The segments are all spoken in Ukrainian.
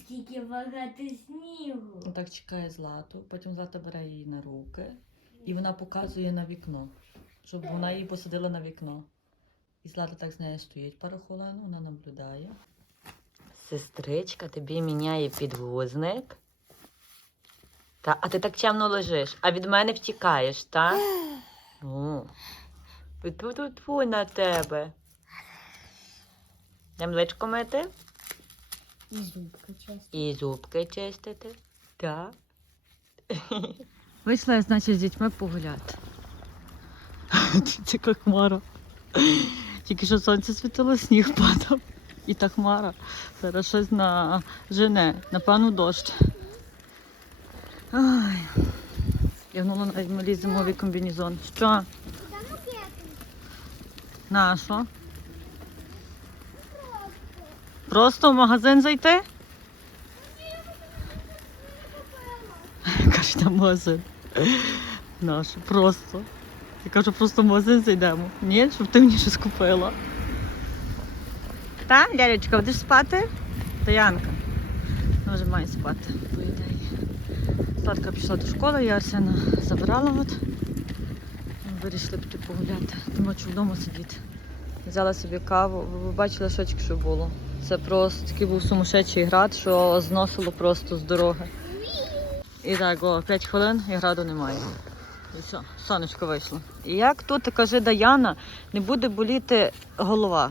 Скільки багато снігу. Ну, Так чекає Злату, потім Злата бере її на руки і вона показує на вікно, щоб вона її посадила на вікно. І Злата так з нею стоїть пару хвилин, вона наблюдає. Сестричка тобі міняє підвозник. Та, а ти так чемно лежиш, а від мене втікаєш, так? О, тьфу на тебе. Йдем мити І зубка часто. і зубки чистити. Так. Вийшла я, значить, з дітьми погуляти. Це як хмара. Тільки що сонце світило, сніг падав. І та хмара. Зараз щось на жене, напевно, дощ. Ай. Внула навіть малий зимовий комбінезон. Що? На що? Просто в магазин зайти? Каже, там магазин. Наш, просто. Я кажу, просто в магазин зайдемо. Ні, щоб ти мені щось купила. Та, лялечка, будеш спати? Таянка. Вона вже має спати, по ідеї. Сладка пішла до школи, я Арсена забирала от. Вирішили піти погуляти. Що вдома сидіти. Взяла собі каву. Ви бачили, що тільки що було. Це просто такий був сумасшедший град, що зносило просто з дороги. І так, о, 5 хвилин і граду немає. І все, сонечко вийшло. І як тут каже Даяна, не буде боліти голова.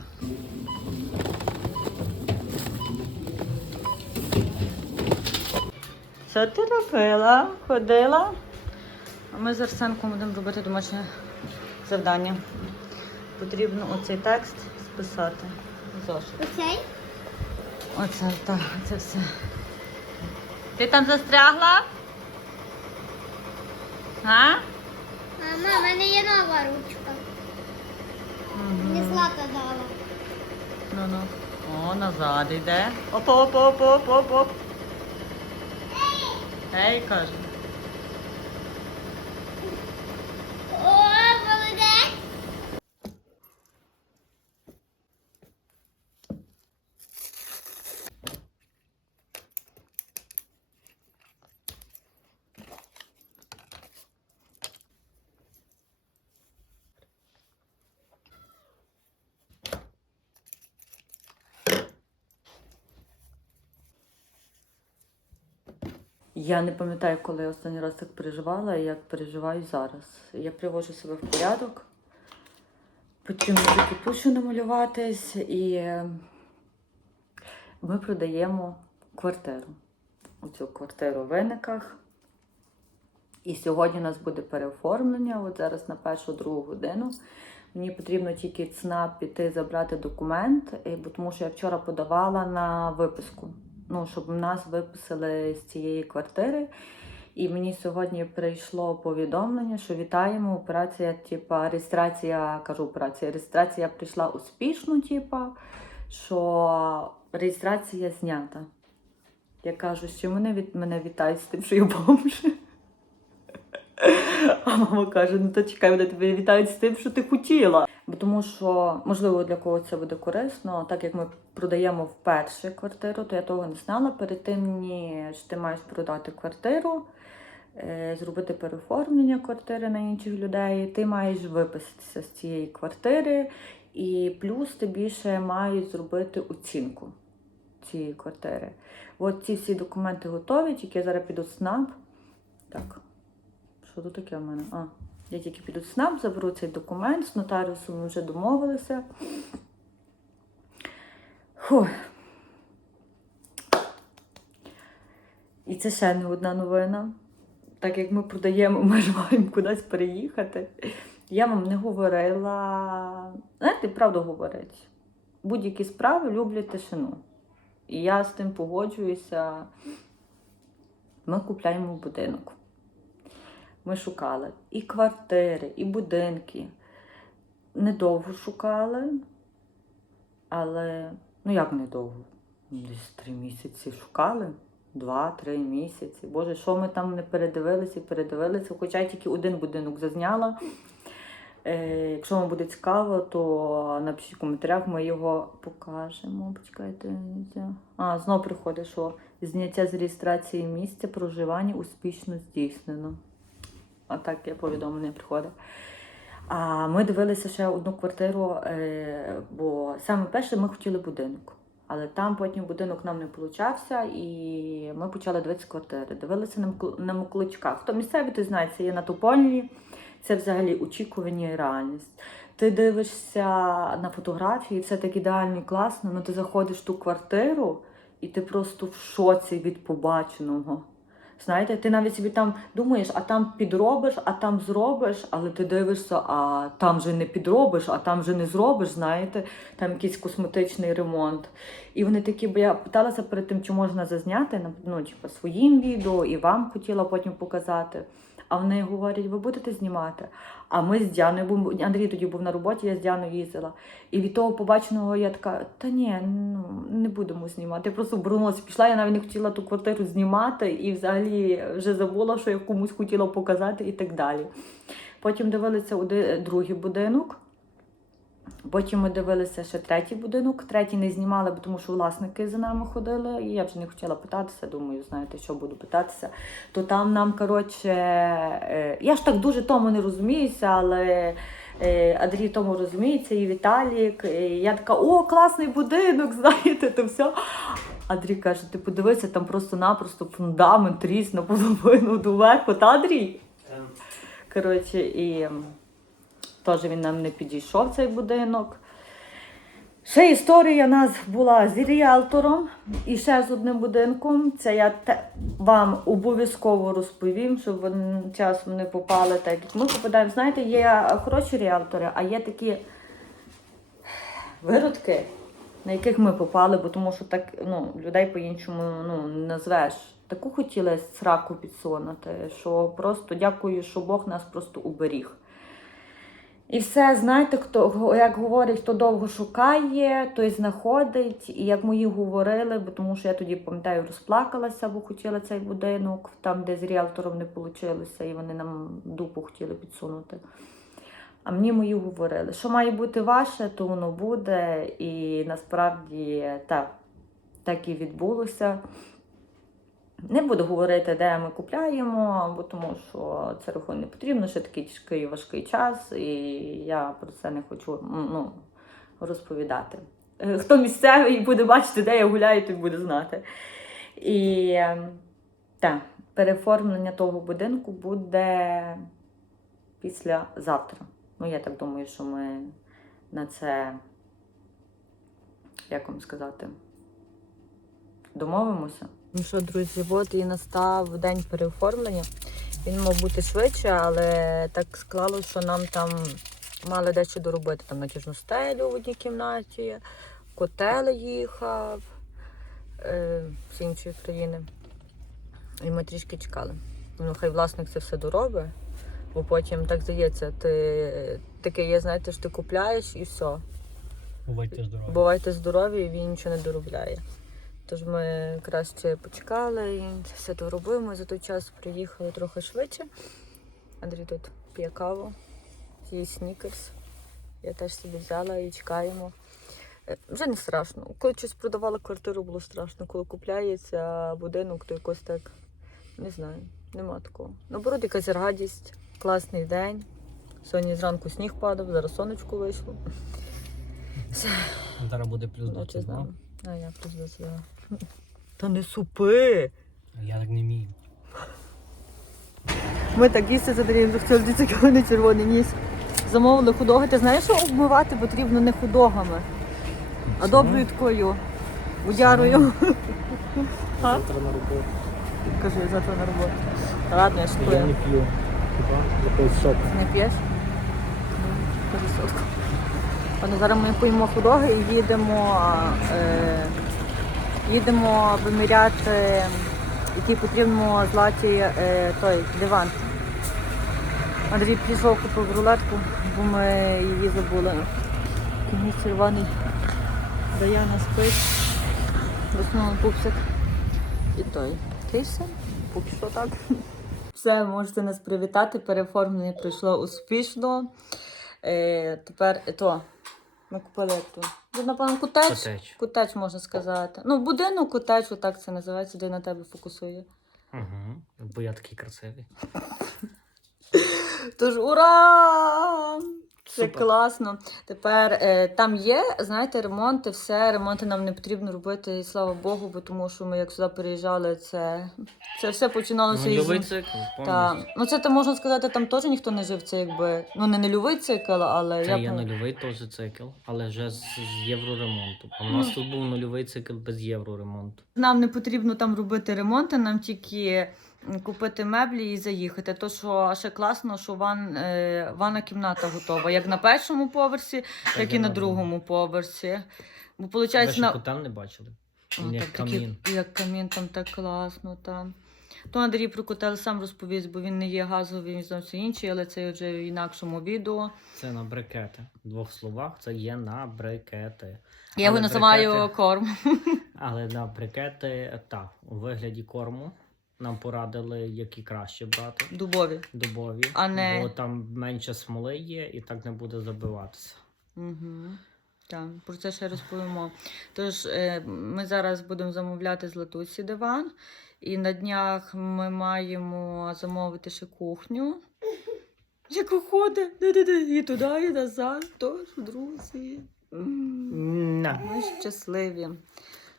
Що ти робила? Ходила? А ми з Арсенком будемо робити домашнє завдання. Потрібно оцей текст списати. Зошит. Оцей? Оце так, це все. Ти там застрягла? А? Мама, в мене є нова ручка. Мені. Злата дала. Ну ну. О, назад йде. Оп, оп, оп, оп, оп, оп. Ей, каже. О, молодець! Я не пам'ятаю, коли я останній раз так переживала і як переживаю зараз. Я привожу себе в порядок, потім тільки пушу намалюватись і е, ми продаємо квартиру. Оцю квартиру в виниках. І сьогодні у нас буде переоформлення. От зараз на першу другу годину. Мені потрібно тільки ЦНАП піти забрати документ, тому що я вчора подавала на виписку. Ну, щоб нас виписали з цієї квартири. І мені сьогодні прийшло повідомлення, що вітаємо. Операція, типа, реєстрація, кажу, операція, реєстрація прийшла успішно, типа, що реєстрація знята. Я кажу, що мене від мене вітають з тим, що я бомж. А мама каже: ну то чекай, вони тебе вітають з тим, що ти хотіла. Бо тому що, можливо, для когось це буде корисно, так як ми продаємо вперше квартиру, то я того не знала. Перед тим, ніж ти маєш продати квартиру, е, зробити переоформлення квартири на інших людей, ти маєш виписатися з цієї квартири, і плюс тобі ще мають зробити оцінку цієї квартири. От ці всі документи готові, тільки я зараз піду СНАП. Так. Що тут таке в мене? А, я тільки піду в СНАП, заберу цей документ, з нотаріусом ми вже домовилися. Фу. І це ще не одна новина. Так як ми продаємо, ми ж маємо кудись переїхати. Я вам не говорила. Знаєте, правду говорить. Будь-які справи люблять тишину. І я з тим погоджуюся. Ми купляємо будинок. Ми шукали і квартири, і будинки. Недовго шукали, але ну як недовго? Десь три місяці шукали. два-три місяці. Боже, що ми там не передивилися і передивилися, хоча я тільки один будинок зазняла. Е, якщо вам буде цікаво, то напишіть в коментарях, ми його покажемо. Почекайте. А, знов приходить, що зняття з реєстрації місця проживання успішно здійснено. А так я повідомлення приходить. А ми дивилися ще одну квартиру, е, бо саме перше ми хотіли будинок. Але там потім будинок нам не получався, і ми почали дивитися квартири. Дивилися на, Микол- Миколичках. Хто місцеві, той знає, це є на Топольні, це взагалі очікування і реальність. Ти дивишся на фотографії, це так ідеально і класно, але ти заходиш в ту квартиру, і ти просто в шоці від побаченого. Знаєте, ти навіть собі там думаєш, а там підробиш, а там зробиш, але ти дивишся, а там же не підробиш, а там же не зробиш, знаєте, там якийсь косметичний ремонт. І вони такі, бо я питалася перед тим, чи можна зазняти ну, типу, своїм відео, і вам хотіла потім показати. А вони говорять, ви будете знімати. А ми з Діаною, Андрій тоді був на роботі, я з Діаною їздила. І від того побаченого я така, та ні, ну не будемо знімати. Я просто обернулася, пішла, я навіть не хотіла ту квартиру знімати і взагалі вже забула, що я комусь хотіла показати і так далі. Потім дивилися один, другий будинок. Потім ми дивилися ще третій будинок. Третій не знімали, бо тому що власники за нами ходили. І я вже не хотіла питатися. Думаю, знаєте, що буду питатися. То там нам, коротше, е, я ж так дуже тому не розуміюся, але е, Андрій тому розуміється, і Віталік. І я така, о, класний будинок, знаєте, то все. Андрій каже: ти подивися, там просто-напросто фундамент ріс наполовину доверху. Та Андрій? Коротше, і теж він нам не підійшов цей будинок. Ще історія у нас була з ріалтором і ще з одним будинком. Це я вам обов'язково розповім, щоб ви часом не попали так, як ми попадаємо. Знаєте, є хороші ріалтори, а є такі виродки, на яких ми попали, бо тому що так ну, людей по-іншому ну, не назвеш. Таку хотіли сраку підсунути, що просто дякую, що Бог нас просто уберіг. І все, знаєте, хто, як говорять, хто довго шукає, той знаходить. І як мої говорили, бо тому що я тоді, пам'ятаю, розплакалася, бо хотіла цей будинок, там, де з ріалтором не вийшло, і вони нам дупу хотіли підсунути. А мені мої говорили, що має бути ваше, то воно буде. І насправді так, так і відбулося. Не буду говорити, де ми купляємо, бо тому що це рахунок не потрібно, ще такий тяжкий важкий час, і я про це не хочу ну, розповідати. Е, Хто місцевий буде бачити, де я гуляю, той буде знати. І е, так, переформлення того будинку буде після завтра. Ну, я так думаю, що ми на це, як вам сказати, домовимося. Ну що, друзі, от і настав день переоформлення. Він мав бути швидше, але так склалося, що нам там мали дещо доробити. Там натяжну стелю в одній кімнаті, котел їхав е, з іншої країни. І ми трішки чекали. Ну, хай власник це все доробить, бо потім так здається, ти таке є, знаєте, що ти купляєш і все. Бувайте здорові. Бувайте здорові, і він нічого не доробляє. Тож ми краще почекали і все доробили. Ми за той час приїхали трохи швидше. Андрій тут п'є каву, їсть снікерс. Я теж собі взяла і чекаємо. Е, Вже не страшно. Коли щось продавала квартиру, було страшно. Коли купляється будинок, то якось так не знаю, нема такого. Наоборот, якась радість, класний день. Сьогодні зранку сніг падав, зараз сонечко вийшло. Зараз буде плюс Ну, чи 22. знаю. А я плюс 22. Та не супи. Я так не вмію. Ми так їсти задаємо, дивіться, який вони червоний ніс. Замовили худого. Ти знаєш, що обмивати потрібно не худогами, а доброю такою удярою. Завтра на роботу. Кажи, завтра на роботу. Та ладно, я Я не п'ю. Хіба? Такий сок. Не п'єш? Кажи сотку. Зараз ми поїмо худоги і їдемо, е, їдемо виміряти, який потрібно златі е, той диван. Андрій пішов купив рулетку, бо ми її забули. Комусь червоний Даяна спить. В основному пупсик і той. Ти все? Поки що так. Все, можете нас привітати. Переоформлення пройшло успішно. Е, тепер е, то. Купили Ну, Напевно, кутеч. Кутеч. Кутеч можна сказати. Ну, будинок кутеч, отак це називається, де на тебе фокусує. Угу. Бо я такий красивий. Тож ура! Це Супер. класно. Тепер е, там є, знаєте, ремонти, все, ремонти нам не потрібно робити, і слава Богу, бо тому що ми як сюди переїжджали, це, це все починалося із. Нульовий цикл, Та. повністю. Ну це то можна сказати, там теж ніхто не жив, це якби. Ну не нульовий цикл, але Це я є б- нульовий теж цикл, але вже з, з євроремонту. А в нас тут був нульовий цикл без євроремонту. Нам не потрібно там робити ремонти, нам тільки купити меблі і заїхати. То, що ще класно, що ван, е, ванна кімната готова, як на першому поверсі, так і на другому поверсі. Бо Ви виходить, на... котел не бачили? О, як так, камін. як камін, там так класно. Там. То Андрій про котел сам розповість, бо він не є газовий, він зовсім інший, але це вже в інакшому відео. Це на брикети. В двох словах це є на брикети. Я його називаю брикети- корм. Але на брикети, так, у вигляді корму нам порадили, які краще брати. Дубові. Дубові, А не- бо там менше смоли є і так не буде забиватися. Угу. Так, про це ще розповімо. Тож е, ми зараз будемо замовляти з Латусі диван, і на днях ми маємо замовити ще кухню. Як ходить, і туди, і назад. Тож, друзі. Ми щасливі.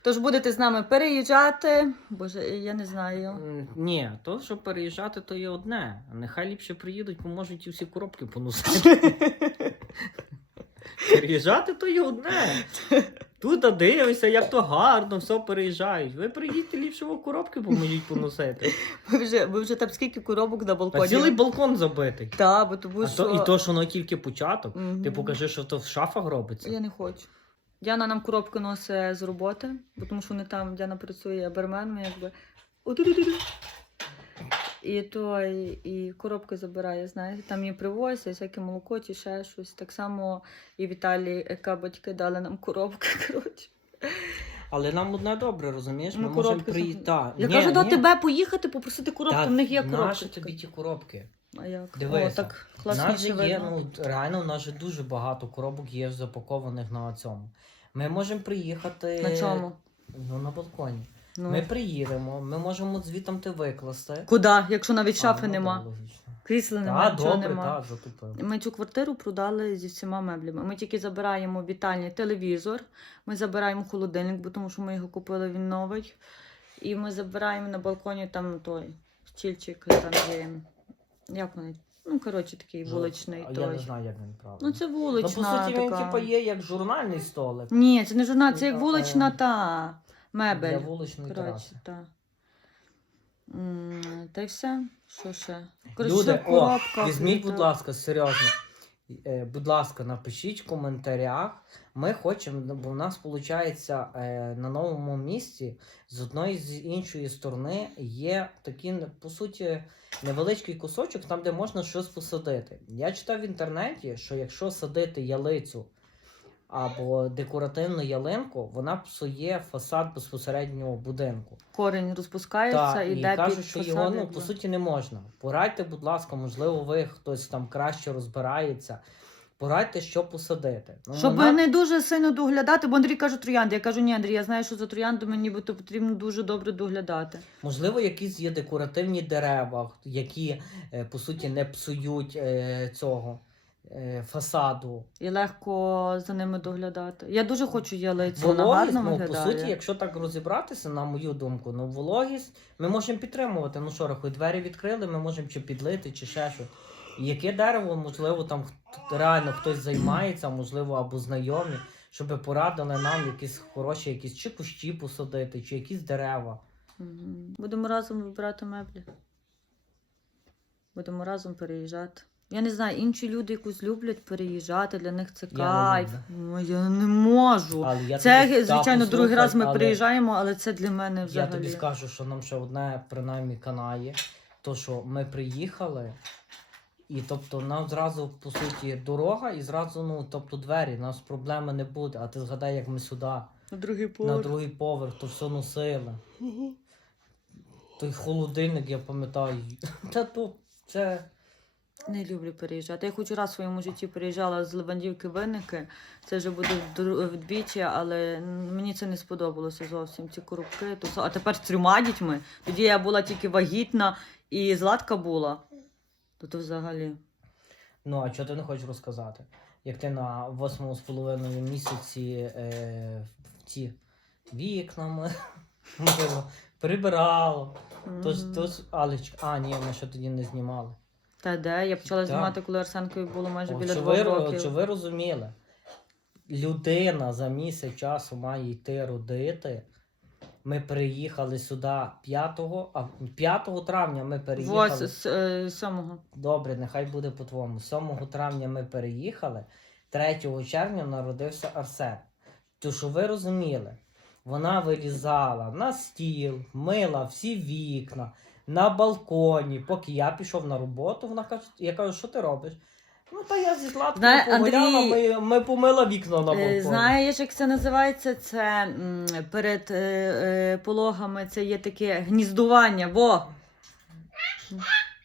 Тож будете з нами переїжджати. Боже, я не знаю. Ні, то, що переїжджати, то є одне. Нехай ліпше приїдуть, поможуть і всі коробки поносити. Переїжджати то є одне. Тут дивишся, як то гарно, все переїжджають. Ви приїдьте ліпше в коробки поможіть поносити. Ми вже, ми вже там скільки коробок на балконі. цілий балкон забитий. Та, бо тому А що... то, і то, що воно тільки початок. Мгм. Ти покажи, що то в шафах робиться. Я не хочу. Діана нам коробку носить з роботи, бо тому що вони там, Діана працює барменом, якби. І той, і коробки забирає, знаєте, там її привозять, всяке молоко чи ще щось. Так само і Віталій, яка батьки дали нам коробки. Коротше. Але нам одне добре, розумієш? Ми Ми можемо коробки приїхати. Я кажу до тебе поїхати, попросити коробку, в них є коробки. Наші тобі ті коробки. А як? Дивися, О, так У нас же є, ну реально, у нас же дуже багато коробок є запакованих на цьому. Ми можемо приїхати. На чому? Ну, на балконі. Ну. Ми приїдемо, ми можемо звітом ти викласти. Куди, якщо навіть шафи А, ну, нема? Крісла нема, нічого добре, нема. затупив. Ми цю квартиру продали зі всіма меблями. Ми тільки забираємо в вітальні телевізор, ми забираємо холодильник, бо тому що ми його купили, він новий. І ми забираємо на балконі там той стільчик, там є. Як вони? Ну, коротше, такий вуличний. А той. Я не знаю, як він правильно. Ну, це Ну, вулична. по суті, він така. типу є як журнальний столик. Ні, це не журнал, це як Е, вулична е, та мебель. Для вуличної Коротше, тераси. та. М, Та й все. Що ще? Коротше, Люди, о, візьміть, будь ласка, серйозно. Е, будь ласка, напишіть в коментарях. Ми хочемо, ну, бо в нас виходить е, на новому місці з одної з іншої сторони є такий, по суті, невеличкий кусочок, там, де можна щось посадити. Я читав в інтернеті, що якщо садити ялицю або декоративну ялинку, вона псує фасад безпосереднього будинку. Корінь розпускається Так, і йде кажуть, під що фасади його ну, для- по суті не можна. Порадьте, будь ласка, можливо, ви хтось там краще розбирається. Порадьте, що посадити. Ну, Щоб вона- не дуже сильно доглядати, бо Андрій каже троянди. Я кажу, ні, Андрій, я знаю, що за трояндами нібито потрібно дуже добре доглядати. Можливо, якісь є декоративні дерева, які е, по суті не псують е, цього фасаду. І легко за ними доглядати. Я дуже хочу ялицю, вона Вологість, гарно ну, по суті, якщо так розібратися, на мою думку, ну вологість ми можемо підтримувати. Ну що, рахуй, двері відкрили, ми можемо чи підлити, чи ще що. Яке дерево, можливо, там реально хтось займається, можливо, або знайомі, щоб порадили нам якісь хороші, якісь чи кущі посадити, чи якісь дерева. Будемо разом вибирати меблі. Будемо разом переїжджати. Я не знаю, інші люди якусь люблять переїжджати, для них це Я не кайф. Ну, я не можу. Але я Це, тобі- звичайно, другий раз ми але приїжджаємо, але це для мене Я взагалі. тобі скажу, що нам ще одне принаймні канає, то що ми приїхали, і тобто нам зразу по суті дорога, і зразу, ну тобто двері, нас проблеми не буде. А ти згадай, як ми сюди. На другий на поверх. другий поверх, то все носили. Той холодильник, я пам'ятаю. Та то це. Не люблю переїжджати. Я хоч раз в своєму житті переїжджала з Левандівки Винники. Це вже буде вдвічі, але мені це не сподобалося зовсім. Ці коробки. То. А тепер з трьома дітьми. Тоді я була тільки вагітна і Златка була. То то взагалі. Ну, а чого ти не хочеш розказати? Як ти на восьмому з половиною місяці е, в ці вікнами прибирала. Тож, тож, Алечка, а, ні, ми ще тоді не знімали. Та де? Я почала знімати, коли Арсенкові було майже біля чи, двох ви, років. чи ви розуміли? Людина за місяць часу має йти родити. Ми приїхали сюди 5, а 5 травня ми переїхали. Вось з е. Добре, нехай буде по-твоєму. 7 травня ми переїхали, 3 червня народився Арсен. То що ви розуміли, вона вилізала на стіл, мила всі вікна, на балконі. Поки я пішов на роботу, вона каже, я кажу, що ти робиш? Ну, та я зі Златкою Знає, погуляла, Андрій, ми, ми помила вікна на балконі. Е, Знаєш, як це називається? Це м, перед е, е, пологами це є таке гніздування. Во!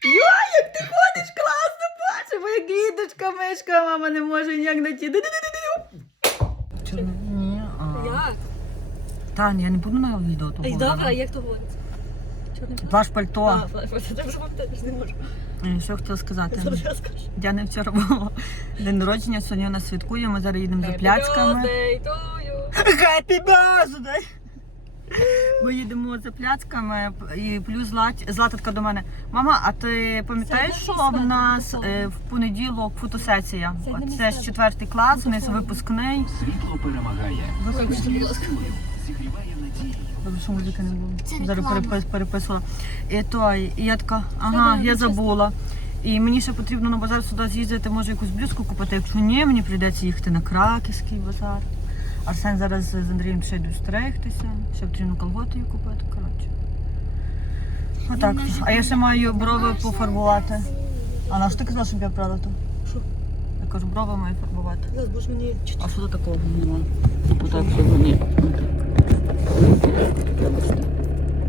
Йо, як ти ходиш, класно бачимо, як квіточка, мишка, мама не може ніяк. Ди-ди-ди-ди-ди. Ні, а. Як? Таня, я не буду на відео Ей, добре, як то говориться? Ваш пальто. Не. Е, Що хотіла сказати? Я. Діани вчора було день народження, сьогодні у нас святкує, ми зараз їдемо за пляцками. Happy birthday! Ми їдемо за пляцками і плюс Злат... Злататка до мене. Мама, а ти пам'ятаєш, що в нас е, в понеділок фотосесія? Це Це ж четвертий клас, у нас випускний. Світло перемагає. Вибачте, будь ласка. Зігріває надію. Що музики не було. Це Зараз реклама. перепис, переписувала. І той, і я така, ага, я забула. І мені ще потрібно на базар сюди з'їздити, може якусь блюзку купити. Якщо ні, мені прийдеться їхати на Краківський базар. Арсен зараз з Андрієм ще йдуть стригтися, ще потрібно колготи їй купити. Коротше. Отак. А я ще маю брови пофарбувати. А на що ти казала, щоб я брала то? Що? Я кажу, брови маю фарбувати. Зараз будеш мені А що тут такого нема? Отак всього ні. Вибачте.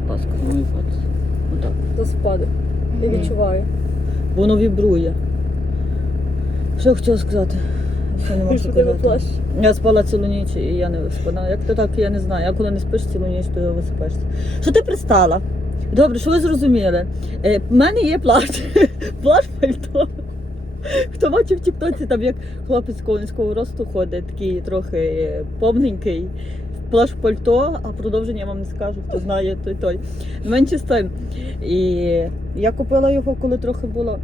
Будь ласка, мої фото. Отак. Спаду. Я відчуваю. Воно вібрує. Що я хотіла сказати? Що не можу сказати? Я спала цілу ніч і я не виспана. Як то так, я не знаю. Я коли не спиш цілу ніч, то висипаєшся. Що ти пристала? Добре, що ви зрозуміли? Е, в мене є плащ. Плащ пальто. Хто бачив в Тіктоці, там як хлопець такого росту ходить, такий трохи е, повненький. Плащ пальто, а продовження я вам не скажу, хто знає той той. Менше з тим. І я купила його, коли трохи було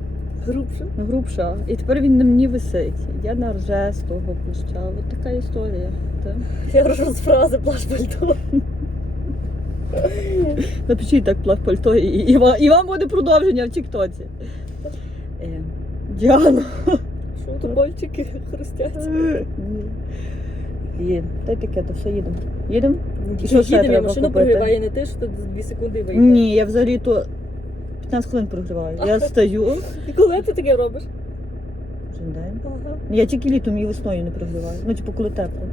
Грубше. грубша. І тепер він на мені висить. Я на рже з того плаща. Ось така історія. Та. Я рожу з фрази плащ пальто. Напишіть так плащ пальто, і, і, вам, і вам буде продовження в Тіктоці. Е, Діана. Що то пальчики хрустять? І та й таке, то все їдемо. Їдемо? І що ще їдемо, я треба машину купити? прогріваю, не ти, що за 2 секунди вийде. Ні, я взагалі то 15 хвилин прогріваю. Я стою І коли ти таке робиш? кожен день. Ага. Я тільки літом і весною не прогріваю. Ну, типу, коли тепло.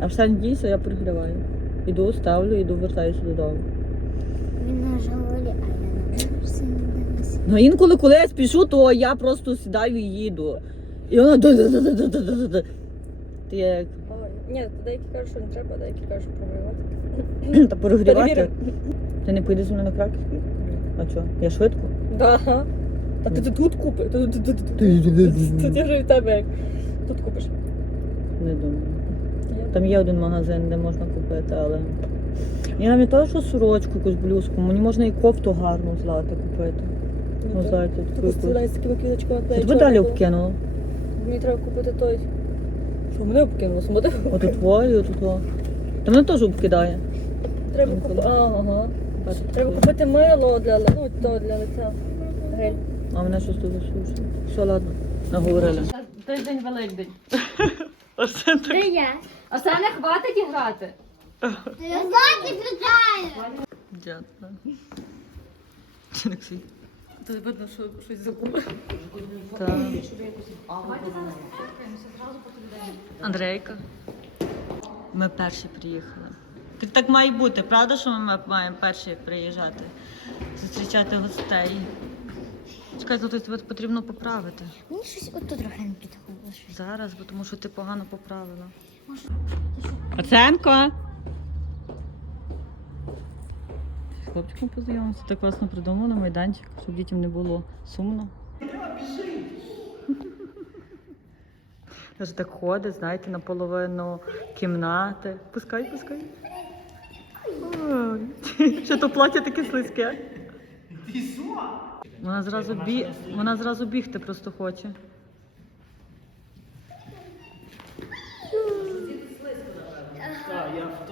А в сам дійсно я прогріваю. Іду, ставлю, іду, вертаюся додому. Він на жалолі, а я на все не дивлюся. Ну інколи, коли я спішу, то я просто сідаю і їду. І вона ду-ду-ду-ду-ду-ду-ду. Ти як А, Ні, деякі кажуть, що не треба, деякі кажуть, що прогрівати. та прогрівати. Ти не поїдеш зі мною на Краківський? А що? Я швидко? Да. А ти, ти тут купиш? Тут, я вже від тебе як. Тут купиш. Не думаю. Там є один магазин, де можна купити, але. Я того, що сорочку, якусь блузку, мені можна і кофту гарну злати купити. Ну, знаєте, таку тебе далі обкинула. Мені треба купити той. Що мене обкинуло? Смотри. Отут твою, отут во. Та мене теж обкидає. Треба купити. Ага. Треба купити мило для ли- ну, то для лиця. Гель. А мене щось тут засушило. Все, ладно. Наговорили. Тиждень Великдень. Де я? А Саня хватить грати? Ти знаєш. Дякую. Олексій. Тут видно, що щось. Так. Андрейка. Ми перші приїхали. Так так має бути, правда, що ми маємо перші приїжджати, зустрічати гостей. Чекай, тут ось потрібно поправити. Мені щось отут трохи не підходило. Зараз, бо тому що ти погано поправила. Може, Оценко! З хлопчиком познайомився, так класно придумано майданчик, щоб дітям не було сумно. Аж так ходить, знаєте, наполовину кімнати. Пускай, пускай. Що то плаття таке слизьке? Вона зразу, бі... Вона зразу бігти просто хоче.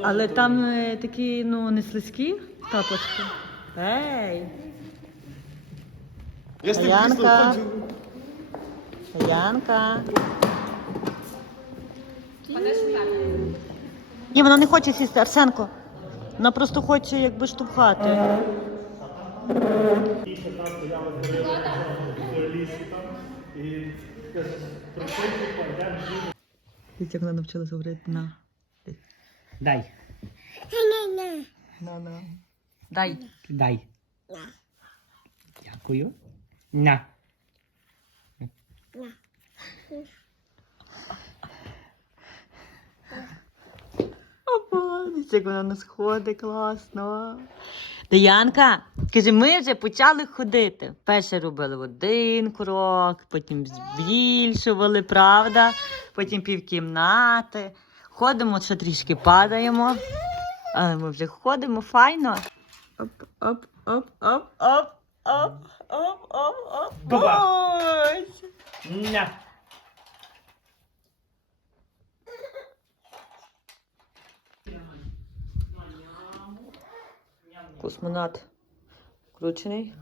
Але там е, такі, ну, не слизькі тапочки. Ей! Янка! Янка! Ні, вона не хоче сісти, Арсенко. Вона просто хоче якби штовхати. Як вона навчилася говорити на. Дай. На, на. Дай. Дай. Дякую. На. Опа, дивіться, як вона на сходи класно. Даянка, каже, ми вже почали ходити. Перше робили один крок, потім збільшували, правда? Потім півкімнати. Ходимо, ще трішки падаємо. Але ми вже ходимо файно. Оп, оп, оп, оп, оп, оп, оп, оп, оп. Баба. Ось. На. Космонавт включений.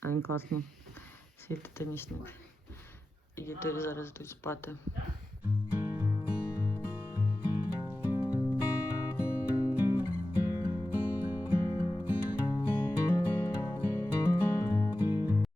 А він класно світить тонічник. І діти зараз йдуть спати.